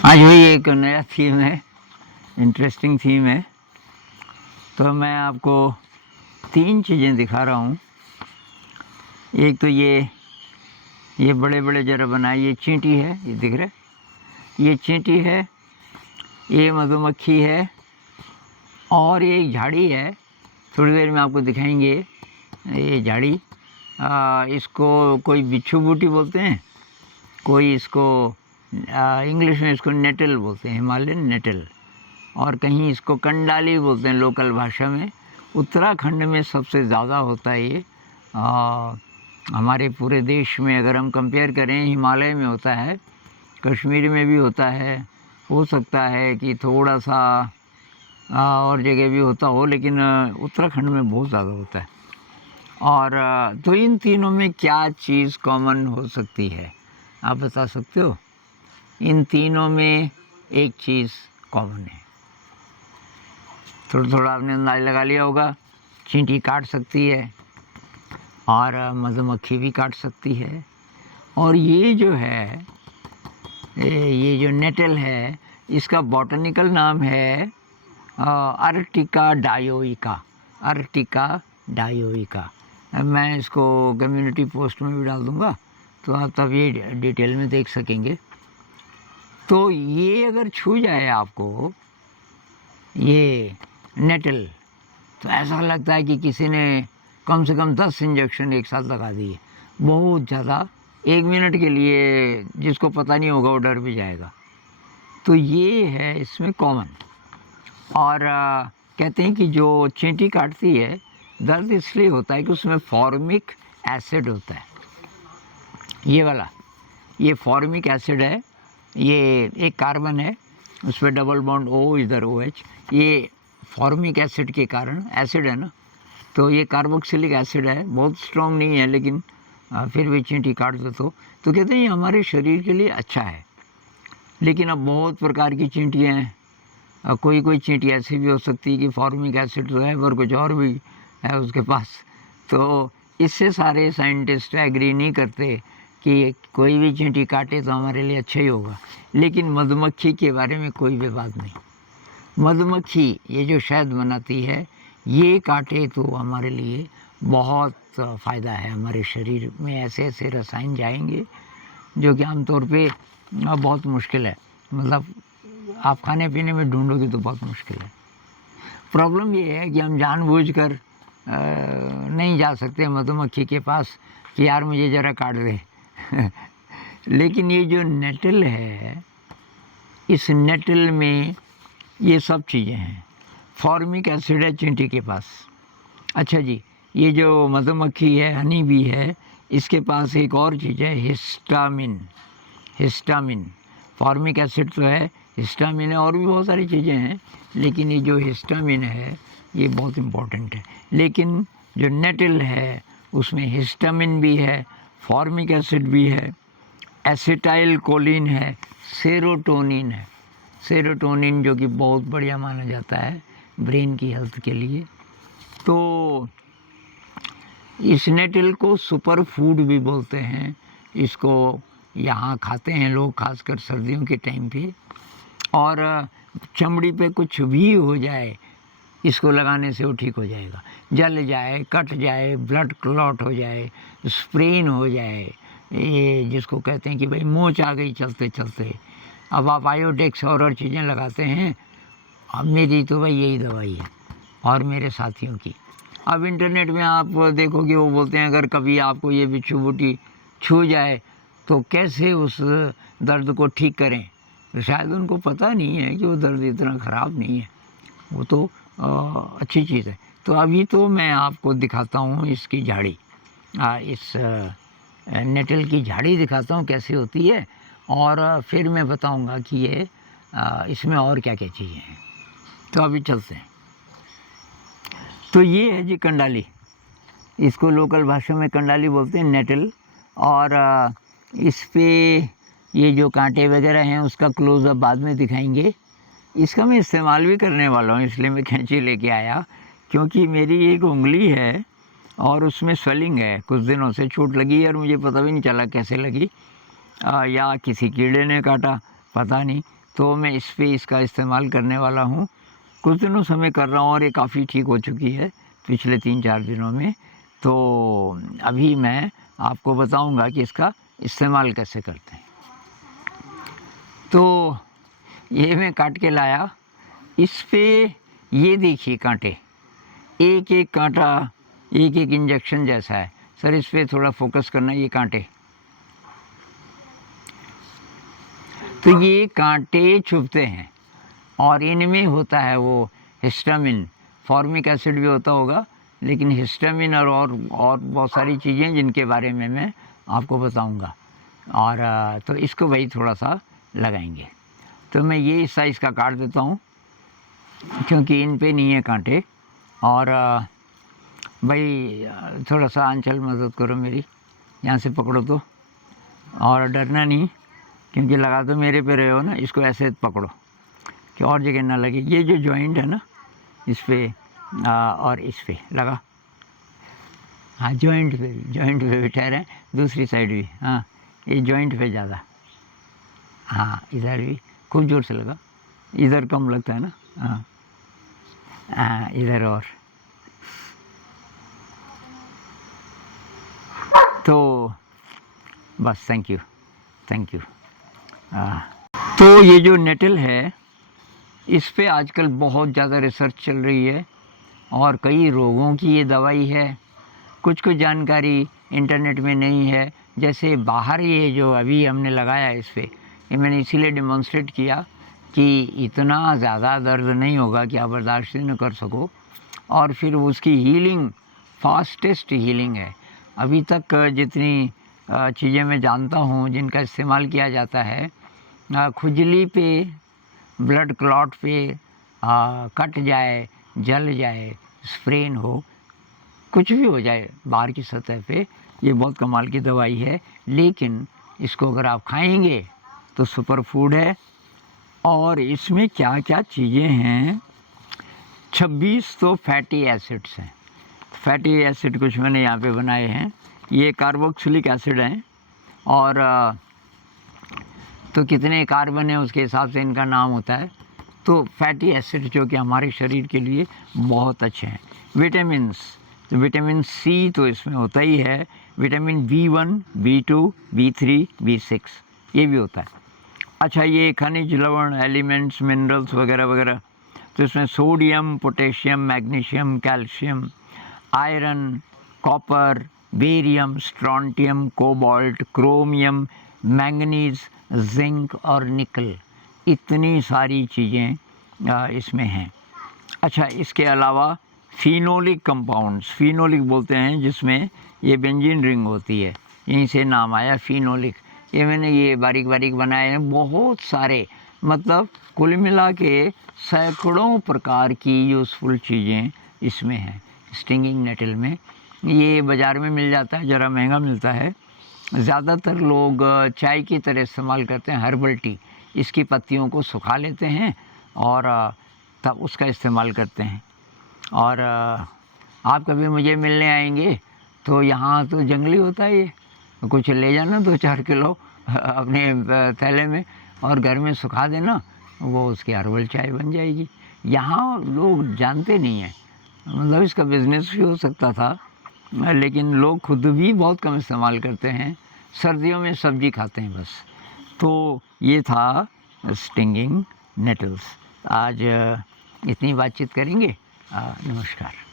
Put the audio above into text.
आज वही एक नया थीम है, इंटरेस्टिंग थीम है। तो मैं आपको 3 चीज़ें दिखा रहा हूँ। एक तो ये बड़े बड़े ज़रा बनाए, ये चींटी है, ये दिख रहा है, ये चींटी है, ये मधुमक्खी है और ये एक झाड़ी है। थोड़ी देर में आपको दिखाएंगे ये झाड़ी। इसको कोई बिच्छू बूटी बोलते हैं, कोई इसको इंग्लिश में इसको नेटल बोलते हैं, हिमालयन नेटल, और कहीं इसको कंडाली बोलते हैं लोकल भाषा में। उत्तराखंड में सबसे ज़्यादा होता है ये। हमारे पूरे देश में अगर हम कंपेयर करें, हिमालय में होता है, कश्मीर में भी होता है, हो सकता है कि थोड़ा सा और जगह भी होता हो, लेकिन उत्तराखंड में बहुत ज़्यादा होता है। और तो इन तीनों में क्या चीज़ कॉमन हो सकती है, आप बता सकते हो? इन तीनों में एक चीज़ कॉमन है, थोड़ा थोड़ा आपने अंदाज़ लगा लिया होगा। चींटी काट सकती है और मधुमक्खी भी काट सकती है। और ये जो है, ये जो नेटल है, इसका बॉटनिकल नाम है अर्टिका डायोइका। अर्टिका डायोइका। मैं इसको कम्युनिटी पोस्ट में भी डाल दूँगा, तो आप तब ये डिटेल में देख सकेंगे। तो ये अगर छू जाए आपको, ये नेटल, तो ऐसा लगता है कि किसी ने कम से कम 10 इंजेक्शन एक साथ लगा दिए, बहुत ज़्यादा। 1 मिनट के लिए जिसको पता नहीं होगा वो डर भी जाएगा। तो ये है इसमें कॉमन। और कहते हैं कि जो चींटी काटती है, दर्द इसलिए होता है कि उसमें फॉर्मिक एसिड होता है। ये वाला, ये फॉर्मिक एसिड है, ये एक कार्बन है, उस पर डबल बॉन्ड O, इधर OH। ये फॉर्मिक एसिड के कारण, एसिड है ना, तो ये कार्बोक्सिलिक एसिड है, बहुत स्ट्रॉन्ग नहीं है, लेकिन फिर भी चींटी काट दो तो कहते हैं ये हमारे शरीर के लिए अच्छा है। लेकिन अब बहुत प्रकार की चींटियाँ हैं। कोई कोई चींटी ऐसी भी हो सकती है कि फॉर्मिक एसिड तो है पर कुछ और भी है उसके पास। तो इससे सारे साइंटिस्ट एग्री नहीं करते कि कोई भी चींटी काटे तो हमारे लिए अच्छा ही होगा। लेकिन मधुमक्खी के बारे में कोई विवाद नहीं। मधुमक्खी ये जो शहद बनाती है, ये काटे तो हमारे लिए बहुत फ़ायदा है। हमारे शरीर में ऐसे ऐसे रसायन जाएंगे जो कि आमतौर पे बहुत मुश्किल है, मतलब आप खाने पीने में ढूंढोगे तो बहुत मुश्किल है। प्रॉब्लम ये है कि हम जानबूझकर नहीं जा सकते मधुमक्खी के पास कि यार मुझे ज़रा काट दे। लेकिन ये जो नेटल है, इस नेटल में ये सब चीज़ें हैं। फॉर्मिक एसिड है चींटी के पास। अच्छा जी, ये जो मधुमक्खी है, हनी बी है, इसके पास एक और चीज़ है, हिस्टामिन। हिस्टामिन, फॉर्मिक एसिड तो है, हिस्टामिन है, और भी बहुत सारी चीज़ें हैं, लेकिन ये जो हिस्टामिन है ये बहुत इम्पोर्टेंट है। लेकिन जो नेटल है उसमें हिस्टामिन भी है, फॉर्मिक एसिड भी है, एसिटाइल कोलिन है, सेरोटोनिन है। सेरोटोनिन जो कि बहुत बढ़िया माना जाता है ब्रेन की हेल्थ के लिए। तो इस नेटल को सुपर फूड भी बोलते हैं। इसको यहाँ खाते हैं लोग, खासकर सर्दियों के टाइम पे। और चमड़ी पे कुछ भी हो जाए, इसको लगाने से वो ठीक हो जाएगा। जल जाए, कट जाए, ब्लड क्लॉट हो जाए, स्प्रेन हो जाए, ये जिसको कहते हैं कि भाई मोच आ गई चलते चलते। अब आप आयोडेक्स और चीज़ें लगाते हैं। अब मेरी तो भाई यही दवाई है और मेरे साथियों की। अब इंटरनेट में आप देखोगे, वो बोलते हैं अगर कभी आपको ये बिच्छू बूटी छू जाए तो कैसे उस दर्द को ठीक करें। तो शायद उनको पता नहीं है कि वो दर्द इतना ख़राब नहीं है, वो तो अच्छी चीज़ है। तो अभी तो मैं आपको दिखाता हूँ इसकी झाड़ी, इस नेटल की झाड़ी दिखाता हूँ कैसी होती है, और फिर मैं बताऊँगा कि ये इसमें और क्या क्या चीज़ें हैं। तो अभी चलते हैं। तो ये है जी कंडाली, इसको लोकल भाषा में कंडाली बोलते हैं, नेटल। और इस पे ये जो कांटे वगैरह हैं उसका क्लोज़अप बाद में दिखाएंगे। इसका मैं इस्तेमाल भी करने वाला हूँ, इसलिए मैं कैंची लेके आया, क्योंकि मेरी एक उंगली है और उसमें स्वेलिंग है, कुछ दिनों से चोट लगी है और मुझे पता भी नहीं चला कैसे लगी, या किसी कीड़े ने काटा, पता नहीं। तो मैं इस पे इसका इस्तेमाल करने वाला हूँ। कुछ दिनों से मैं कर रहा हूँ और ये काफ़ी ठीक हो चुकी है पिछले 3-4 दिनों में। तो अभी मैं आपको बताऊँगा कि इसका इस्तेमाल कैसे करते हैं। तो ये मैं काट के लाया, इस पे ये देखिए कांटे, एक एक कांटा एक एक इंजेक्शन जैसा है। सर इस पे थोड़ा फोकस करना, ये कांटे, तो ये कांटे चुभते हैं और इनमें होता है वो हिस्टामिन, फॉर्मिक एसिड भी होता होगा, लेकिन हिस्टामिन और बहुत सारी चीज़ें जिनके बारे में मैं आपको बताऊंगा। और तो इसको वही थोड़ा सा लगाएंगे। तो मैं ये साइज़ का काट देता हूँ क्योंकि इन पे नहीं है कांटे। और भाई थोड़ा सा आंचल मदद करो मेरी, यहाँ से पकड़ो तो, और डरना नहीं क्योंकि लगा तो मेरे पे रहे हो ना, इसको ऐसे पकड़ो कि और जगह ना लगे। ये जो जॉइंट है ना इस पर और इस पे लगा, हाँ जॉइंट पे भी ठहरे, दूसरी साइड भी, हाँ ये जॉइंट पे ज़्यादा, हाँ इधर भी खूब ज़ोर से लगा, इधर कम लगता है ना, हाँ हाँ इधर और। तो बस थैंक यू। तो ये जो नेटल है इस पे आजकल बहुत ज़्यादा रिसर्च चल रही है और कई रोगों की ये दवाई है। कुछ जानकारी इंटरनेट में नहीं है। जैसे बाहर ये जो अभी हमने लगाया इस पे, ये मैंने इसीलिए डेमोन्स्ट्रेट किया कि इतना ज़्यादा दर्द नहीं होगा कि आप बर्दाश्त न कर सको, और फिर उसकी हीलिंग फास्टेस्ट हीलिंग है। अभी तक जितनी चीज़ें मैं जानता हूँ जिनका इस्तेमाल किया जाता है, खुजली पे, ब्लड क्लॉट पे, कट जाए, जल जाए, स्प्रेन हो, कुछ भी हो जाए बाहर की सतह पे, ये बहुत कमाल की दवाई है। लेकिन इसको अगर आप खाएंगे तो सुपर फूड है। और इसमें क्या क्या चीज़ें हैं, 26 तो फैटी एसिड्स हैं। फैटी एसिड कुछ मैंने यहाँ पे बनाए हैं, ये कार्बोक्सिलिक एसिड हैं, और तो कितने कार्बन है उसके हिसाब से इनका नाम होता है। तो फैटी एसिड जो कि हमारे शरीर के लिए बहुत अच्छे हैं। विटामिन्स, तो विटामिन सी तो इसमें होता ही है, vitamin B1, B2, B3, B6 ये भी होता है। अच्छा, ये खनिज लवण, एलिमेंट्स, मिनरल्स वगैरह वगैरह, तो इसमें sodium, potassium, magnesium, calcium, iron, copper, barium, strontium, cobalt, chromium, manganese, zinc और निकल, इतनी सारी चीज़ें इसमें हैं। अच्छा, इसके अलावा फिनोलिक कंपाउंड्स, फिनोलिक बोलते हैं जिसमें ये बेंजीन रिंग होती है, यहीं से नाम आया फिनोलिक। ये मैंने ये बारीक बारीक बनाए हैं बहुत सारे, मतलब कुल मिला के सैकड़ों प्रकार की यूज़फुल चीज़ें इसमें हैं स्टिंगिंग नेटल में। ये बाज़ार में मिल जाता है, ज़रा महंगा मिलता है। ज़्यादातर लोग चाय की तरह इस्तेमाल करते हैं, हर्बल टी, इसकी पत्तियों को सुखा लेते हैं और तब उसका इस्तेमाल करते हैं। और आप कभी मुझे मिलने आएंगे तो यहाँ तो जंगली होता है, ये कुछ ले जाना 2-4 किलो अपने थैले में और घर में सुखा देना, वो उसकी हर्बल चाय बन जाएगी। यहाँ लोग जानते नहीं हैं, मतलब इसका बिज़नेस भी हो सकता था, लेकिन लोग खुद भी बहुत कम इस्तेमाल करते हैं। सर्दियों में सब्जी खाते हैं बस। तो ये था स्टिंगिंग नेटल्स। आज इतनी बातचीत करेंगे। नमस्कार।